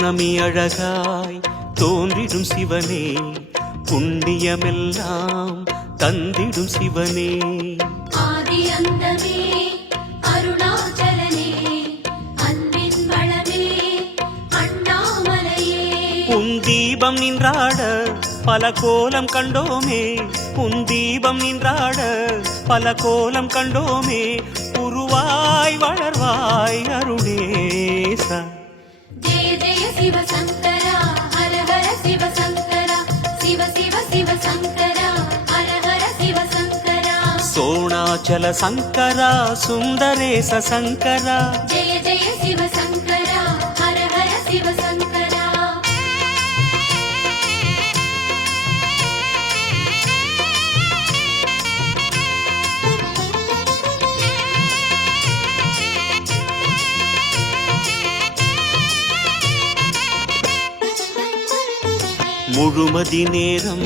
பௌர்ணமி அழகாய் தோன்றிடும் சிவனே, புண்ணியமெல்லாம் தந்திடும் சிவனே. ஆதி அந்தமே அருணாச்சலனே, அன்பின் வளமே அண்ணாமலையே. உன் தீபம் நின்றாட பல கோலம் கண்டோமே, உன் தீபம் நின்றாட பல கோலம் கண்டோமே. உருவாய் வளர்வாய் அருணேசா. ஜெய ஜெய சிவ சங்கரா, ஹர ஹர சிவ சங்கரா, சிவ சிவ சிவ சங்கரா, ஹர ஹர சிவ சங்கரா. சோணாச்சல சங்கரா, சுந்தரேச சங்கரா. ஜெய ஜெய சிவ சங்கரா, ஹர ஹர சிவ சங்கரா. முழுமதி நேரம்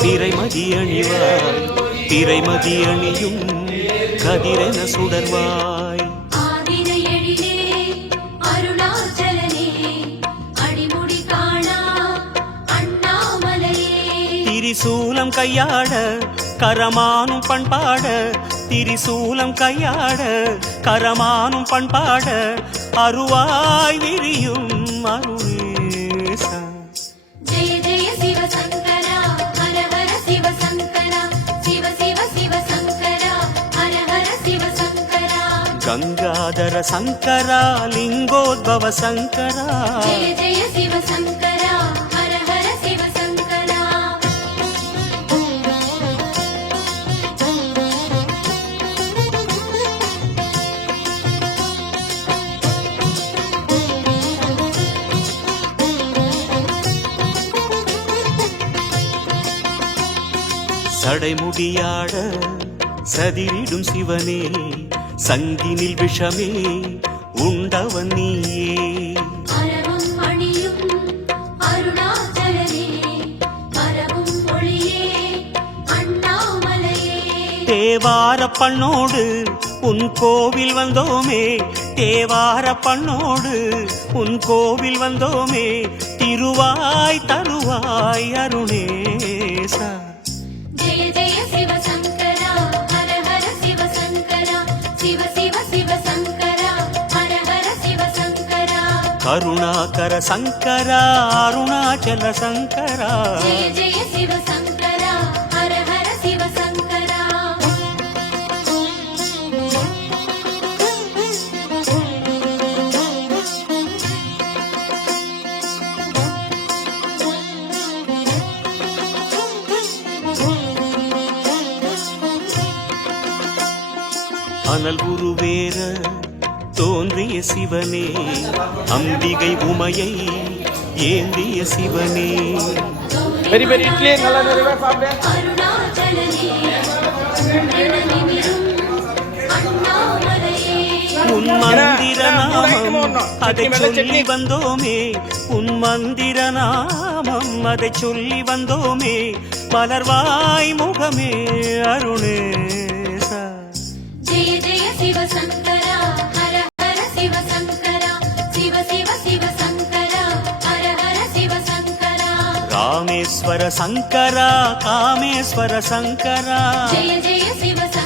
திரைமதி அணிவாய், திரைமதி அணியும் கதிரென சுடர்வாய். ஆதிரை எழிலே அருணாச்சலனே, அடிமுடி காணா அண்ணாமலையே. திரிசூலம் கையாட கரமானும் பண்பாட, திரிசூலம் கையாட கரமானும் பண்பாட. அருவாய் விரியும் அருணேசா. ஜெய ஜெய சிவ சங்கரா, ஹர ஹர சிவ சங்கரா, சிவ சிவ சிவ சங்கரா, ஹர ஹர சிவ சங்கரா. கங்காதர சங்கரா, லிங்கோத்பவ சங்கரா. ஜெய ஜெய சிவ சங்கரா, ஹர ஹர சிவ சங்கரா. சடைமுடியாட சதிரிடும் சிவனே, சங்கினில் விஷமே உண்டவன் நீயே. அறவும் அணியும் அருணாச்சலனே, பரவும் ஒளியே அண்ணாமலையே. தேவார பண்ணோடு உன் கோவில் வந்தோமே, தேவார பண்ணோடு உன் கோவில் வந்தோமே. திருவாய் தருவாய் அருணேசா. ஜெய ஜெய சிவ சங்கரா, ஹர ஹர சிவ சங்கரா, சிவ சிவ சிவ சங்கரா, ஹர ஹர சிவ சங்கரா. கருணாகர சங்கரா, அருணாச்சல சங்கரா. ஜெய ஜெய சிவ சங்கரா, ஹர ஹர சிவ சங்கரா. அனல் உருவேற தோன்றிய சிவனே, அம்பிகை உமையை ஏந்திய சிவனே. பெரிய பெரிய இட்லி நல்லா நிறைய சாப்பிடு. அருணாச்சலனே, நிமிரும் அண்ணாமலையே. உன் மந்திர நாமம் அதை சொல்லி வந்தோமே, உன் மந்திர நாமம் அதை சொல்லி வந்தோமே. மலர்வாய் முகமே அருணேசா. ஜெய ஜெய சிவ சங்கரா, ஹர ஹர சிவ சங்கரா, சிவ சிவ சிவ சங்கரா, ஹர ஹர சிவ சங்கரா. ராமேஸ்வர சங்கரா, காமேஸ்வர சங்கரா. ஜெய ஜெய சிவ சங்கரா.